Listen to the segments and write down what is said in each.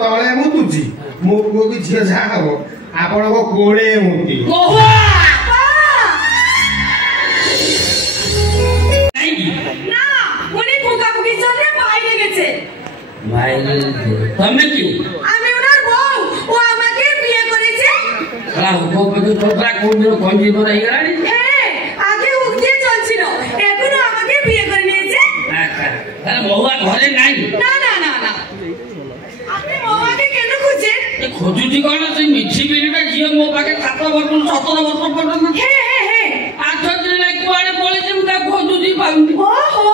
ତଳେ ମୁତୁଛି ମୋ ପୁଅ ବି ଝିଅ ଯାହା ହବ ଆପଣଙ୍କ କୋଳେ ମୁତି তুমি কি আমি ওনার বউ ও আমাকে বিয়ে করেছে আগে উঠে চলছিল এখনো আমাকে বিয়ে করে নিয়েছে মহুয়া ঘরে নাই না না না না আপনি মহুয়াকে কেন খুঁজছেন খোঁজুছি কଣ সেই মিছি বিড়িটা ঝিଅ ମୋ ପାଖେ 7 ବର୍ଷ 17 ବର୍ଷ ପର୍ଯ୍ୟନ୍ତ হ্যাঁ 8 দিন লাগে কুଆଡେ পড়েছে ମୁଁ ତାକୁ ଖୋଜୁଛି ପାଉନି ওহো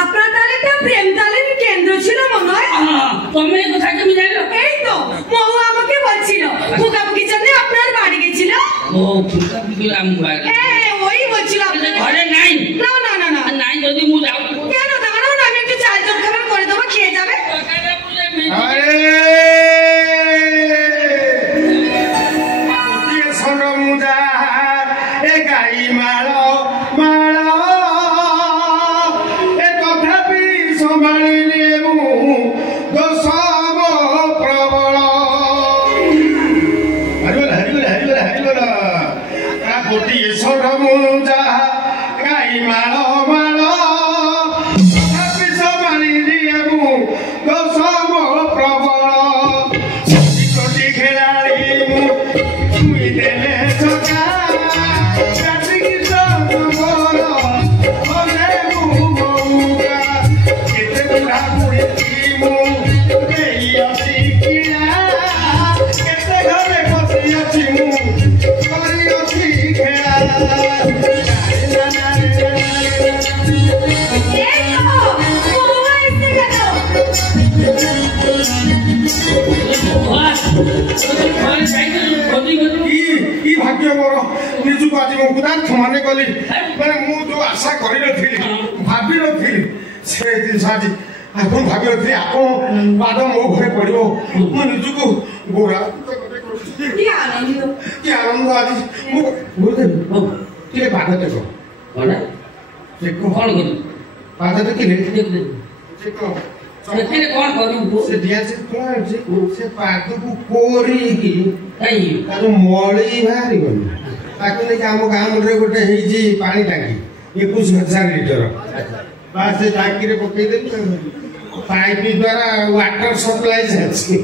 আপনার তাহলে একটা প্রেম তালিম কেন্দ্র ছিল মনে হয় তুমি এই কথা কেমন জানো এই তো মহুয়া আমাকে বলছিল ফুকাফুকি জন্য আপনার বাড়ি গেছিল ও ফুকাফুকি আম বাড়ি হ্যাঁ ওই বলছিল আপনার ঘরে নাই না না না না নাই যদি মু যাও কেন দাঁড়াও না আমি একটু চাল জল খাবার করে দেবো খেয়ে যাবে আরে গোটিଏ ସର ମୁଜା ଏ ଗାଈ ମାଳ ମାଳ ଏ ତଥାପି ସମ୍ଭାଳିଲି ମୁଁ ଦୋଷ ମୋ ପ୍ରବଳ ହାରିଗଲା ଗୋଟିଏ ସର ମୁଜା ଗାଈ ମାଳ ମାଳ ତଥାପି ସମ୍ଭାଳିଲି ମୁଁ ଦୋଷ ମୋ ପ୍ରବଳ କୋଟି ଖେଳାଳି ମୁଁ ଛୁଇଁ ଦେଲେ ସକା କାଟିକି ମୋର ଘରେ ମୁଁ ମଉକା କେତେ ବୁଢ଼ା ବୁଢ଼ୀ ମୁଁ ଦେଇ ଅଛି କିଣା କେତେ ଘରେ ବସି ଅଛି ମୁଁ କରି ଅଛି ଖେଳା কি ভাগ্য মোর নিজକୁ ଆଜି ମୁଁ ଉଦାର୍ଥ ମନେ କଲି ମାନେ ମୁଁ ଯୋଉ ଆଶା କରିନଥିଲି ଭାବିନଥିଲି ସେ ଜିନିଷ ଆଜି ଆପଣ ଭାବିନଥିଲି ଆପଣ ପାଦ ମୋ ଘରେ ପଡ଼ିବ ମୁଁ ନିଜକୁ କି ଆନନ୍ଦ ଆଜି ମୁଁ ଟିକେ ପାଦ ଦେଖ କଣ କରୁ ପାଦ ଦେଖିଲେ ସେ କଣ ସେ ଦିଆଛି ସେ ପାଦକୁ କୋରିକି ତାର ମଳି ବାହାରିବନି ତାକୁ ନେଇକି ଆମ ଗାଁ ମୁଣ୍ଡରେ ଗୋଟେ ହେଇଛି ପାଣି ଟାଙ୍କି 21,000 ଲିଟର ବା ସେ ଟାଙ୍କିରେ ପକେଇଦେବି ପାଇପ ଦ୍ୱାରା ୱାଟର ସପ୍ଲାଇ ଚାଲିଛି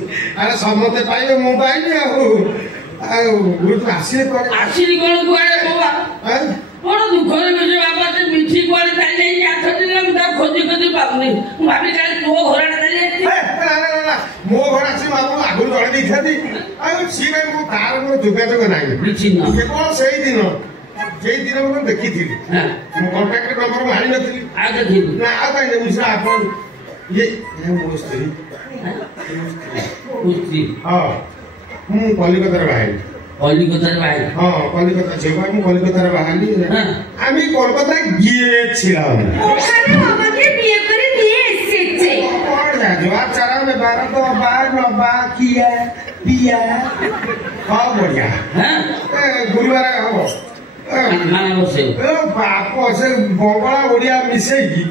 ଆରେ ସମସ୍ତେ ପାଇବେ ମୁଁ ପାଇବି ଆଉ ଆସିଲେ ପରେ ଆସିଲି କଣ କୁଆଡେ ବାବା କଣ ଦୁଃଖରେ ବୁଝେ ବାବା ସେ ମିଠି କୁଆଡେ ଚାଲିଯାଇଛି 8 ଦିନ ମୁଁ ତାକୁ ଖୋଜି ଖୋଜି ପାଉନି ମୁଁ ଭାବି କାଲି ତୋ ଘରଟା ଚାଲିଯାଇଛି ମୋ ଘର ଆସି ଆପଣ ଆଗରୁ ଜଣେଇ ଦେଇଥାନ୍ତି ଆଉ ସିଏ ମୁଁ ତାର ମୋର ଯୋଗାଯୋଗ ନାହିଁ କେବଳ ସେଇଦିନ ମୁଁ ଦେଖିଥିଲି ମୁଁ କଣ୍ଟାକ୍ଟ ନମ୍ବର ମୁଁ ଆଣିନଥିଲି ନା ଆଉ କାହିଁକି ମୁଁ ସେଟା ଆପଣ ଇଏ ମୋ ସ୍ତ୍ରୀ ହଁ ମୁଁ କଲିକତାରେ ବାହାରିଲି হ্যাঁ কলিকাতা ছিল আমি কলিকাতার বাহালি আমি কলকাতায় গিয়েছিলাম ওখানে আমাকে বিয়ে করে নিয়ে এসেছে জবাব চারা মে বারা তো বার নবা কিয়া বিয়া হ্যাঁ বড়িয়া গুরুবার হব বাপ সে বঙ্গলা ওড়িয়া মিশেইকি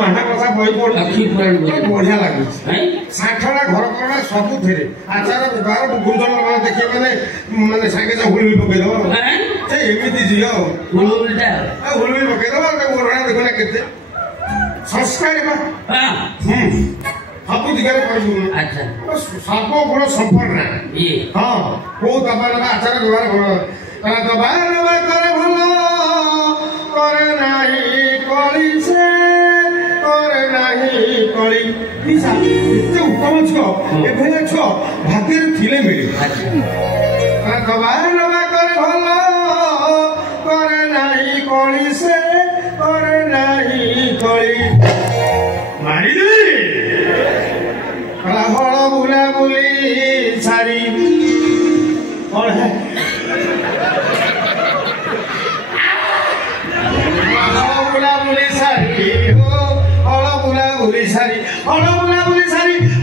মাହା କଥା ବହି ପଢୁଛି ବଢିଆ ଲାଗୁଛି ଷାଠଟା ଘର କଣା ସବୁଥିରେ ଆଚାର ବ୍ୟବହାର ଗୁରୁଜନ ମାନେ ଦେଖିବେ ମାନେ ସାଙ୍ଗେ ସାଙ୍ଗେ ହୁଳି ପକେଇଦବ ସେ ଏମିତି ଝିଅ ହୁଳି ପକେଇଦବ ଓଢଣା ଦେଖୁନା କେତେ ସଂସ୍କାରୀ ସବୁ ଦିଗରେ କରିବୁ ସର୍ବ ଗୁଣ ସମ୍ପନ୍ନ ହଁ କୋଉ ଦବା ନେବା ଆଚାର ବ୍ୟବହାର ଭଲ ଦବା ନେବା କରେ ଭଲ করে নাই কলি সে করে নাই কলি এতে উত্তম ছ এভଳିଆ ছ ভাগ্ୟରେ ଥିଲେ ମିଳିବ দবা নেবা করে ভাল করে নাই কলি সে করে নাই কলি মারিলি হল বুলা বুলি সারি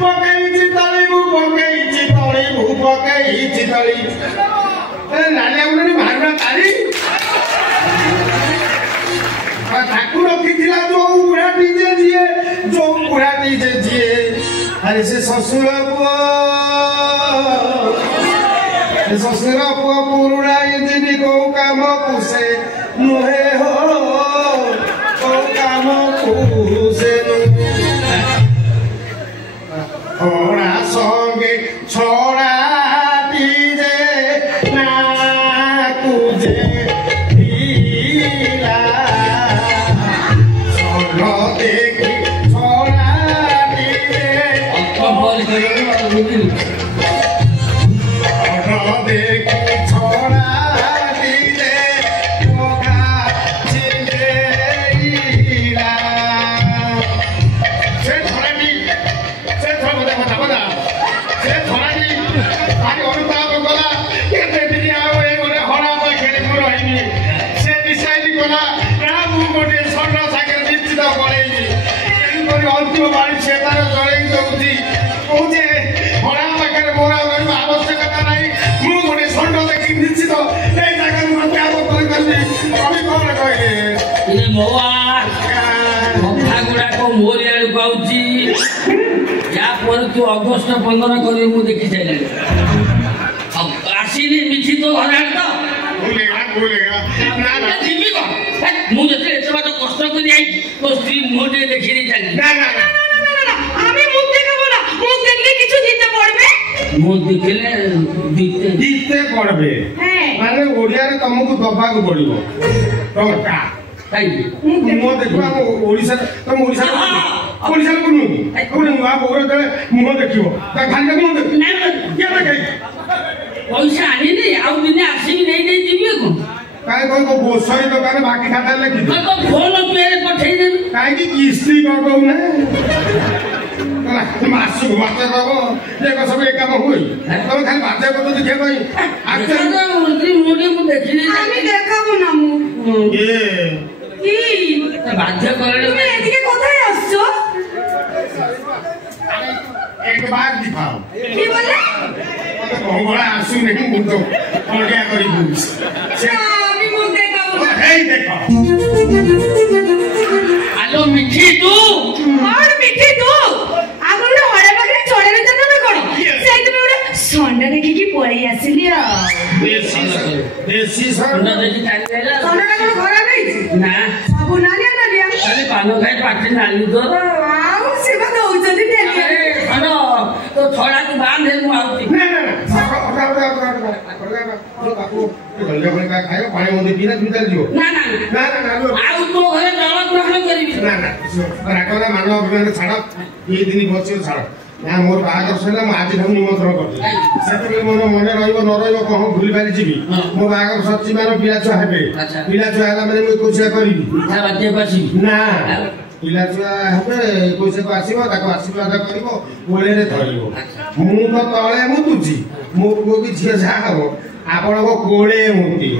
পকাইছি তলি মু পকাইছি তলি মু পকাইছি তলি নালিয়া মুনি ভাগনা তারি ঠাকুর রখিଥିଲା ଯୋଉ ବୁଢ଼ାଟି ଯେ ଯିଏ ଆରେ ସେ ଶ୍ୱଶୁର ପୁଅ ପୁରୁଣା ଇଞ୍ଜିନି କୋଉ କାମକୁ ସେ ନୁହେଁ ହୋ କୋଉ କାମକୁ ସେ ଛଡ଼ା ସଙ୍ଗେ ଛଡ଼ା ଯେ ନା ତୁଝେ ପିଲା ଦେଖି ଛଡ଼ା ଦେଖି ଛଡ଼ା ଦିଲେ ପକା ଚିଲେଇଲା ସେ ଧରାଟି ସେ ଧରାଟି ଭାରି ଅନୁତାପ କଲା କେତେ ଦିନ ଆଉ ଏ ଗୋଟେ ହରା ପାଖରେ ମୁଁ ରହିବି ସେ ଡିସାଇଡ୍ କଲା ନା ମୁଁ ଗୋଟେ ଷଣ୍ଢ ସାଙ୍ଗରେ ନିଶ୍ଚିତ ପଳେଇବି ତେଣୁକରି ଅନ୍ତିମ ବାଣୀ ସେ ତାର ଜଳେଇ ଦଉଛି କହୁଛେ ହରା ପାଖରେ ମୋର ରହିବା ଆବଶ୍ୟକତା ନାହିଁ ମୁଁ ଗୋଟେ ଷଣ୍ଢ ଦେଖି ନିଶ୍ଚିତ ଏଇ ଜାଗାରୁ ମତେ ଆବଦ୍ଧ କରିବି କବି କଣ କହିଲେ କଥା ଗୁଡାକ ମୋରି ଆଡକୁ ଆଉଛି ଯାପରେ ତୁ ଅଗଷ୍ଟ 15 କରିବୁ ମୁଁ ଦେଖି ସାରିଲିଣି ଆସିନି ମିଠି ତୋ ଘର ଆଡେ ତ ଯିବି କଣ ମୁଁ ଯେତେବେଳେ ଏତେ ବାଟ କଷ୍ଟ କରି ଯାଇଛି ତୋ ସ୍ତ୍ରୀ ମୁହଁ ଟିକେ ଦେଖିନି ଚାଲି আমি মুখ দেখাবো না মুখ দেখলে কিছু দিতে পারবে মুখ দেখলে দিতে পড়বে মানে ওড়িয়ারে তমକୁ ଦବାକୁ ପଡିବ ଟଙ୍କା ମୁହଁ ଦେଖିବ ଆମ ଓଡ଼ିଶାରେ ତମ ଓଡ଼ିଶାରେ ନୁହଁ ଗୋଟେ ନୂଆ ବୋଉର ଯେତେବେଳେ ମୁହଁ ଦେଖିବ ତା ଖାଲି ମୁହଁ ଦେଖିବ କିଏ ଦେଖେ ପଇସା ଆଣିନି ଆଉ ଦିନେ ଆସିକି ନେଇ ଯିବି କଣ କାହିଁ କଣ ଗ୍ରୋସରୀ ଦୋକାନ ବାକି ଖାତାରେ ଲେଖିଛି ଫୋନ ପେରେ ପଠେଇଦେବି କାହିଁକି କିସ୍ତି କରିଦଉନା ମାସକୁ ମାସ ଦବ ଏ ସବୁ ଏ କାମ ହୁଏ ତମେ ଖାଲି ବାଧ୍ୟ କରୁଛ ଦେଖିବା ପାଇଁ ମୁଁ ଦେଖିଲି আমি দেখাবো না মুখ কি বাধ্য করে তুমি এদিকে কোথায় আসছো এক বাঘ দিখাও কি বলে মঙ্গলা আসুনি ମୁଁ ତ ଅଲଗା କରି ବୁଝୁଛି আমি মুখ দেখাবো না এই দেখো আলো মিঠি তু আর মিঠি তু আগুন হড়া পাখরে চড়ে যেত না কোন সেই তুমি ওটা সন্ধ্যা দেখি কি পড়ে আসিলি দেশি সন্ধ্যা দেখি টাইম দেলা সন্ধ্যাটা কোনো খারাপ নেই না সবু নালিয়া নালিয়া খালি পানো খাই পাটি নালি তো ଆଉ ସେବା ଦଉଛନ୍ତି ଡେଲି ଆଲୋ ତୋ ଛଡ଼ାକୁ ବାନ୍ଧେ ମୁଁ ଆଉଚି ଖାଇବ ପାଣି ମନ୍ଦିର ପିଇନା তুমি ତାହେଲେ ଯିବ ନା ନା ଆଉ ତୋ ଘରେ ଜଳ ଗ୍ରହଣ କରିବି ନା ରାଗନା ମାନ ଅଭିମାନ ଛାଡ 2 ଦିନ ବସିବ ଛାଡ ନା ମୋର ବାହାଘର ସରିଲା ମୁଁ ଆଜି ଠାରୁ ନିମନ୍ତ୍ରଣ କରିଛି ସେତେବେଳେ ମୋର ମନେ ରହିବ ନ ରହିବ କଣ ଭୁଲି ପାରି ଯିବି ମୋ ବାହାଘର ସରିଛି ମାନେ ପିଲା ଛୁଆ ହେବେ ପିଲା ଛୁଆ ହେଲା ମାନେ ମୁଁ ଏକୋଇଶିଆ କରିବି ନା ପିଲା ଛୁଆ ହେବେ ଏକୋଇଶିଆକୁ ଆସିବ ତାକୁ ଆଶୀର୍ବାଦ କରିବ କୋଳରେ ଧରିବ ମୁଁ ତ ତଳେ ମୁତୁଛି ମୋ ପୁଅ କି ଝିଅ ଯାହା ହବ ଆପଣଙ୍କ କୋଳେ ମୁତିବ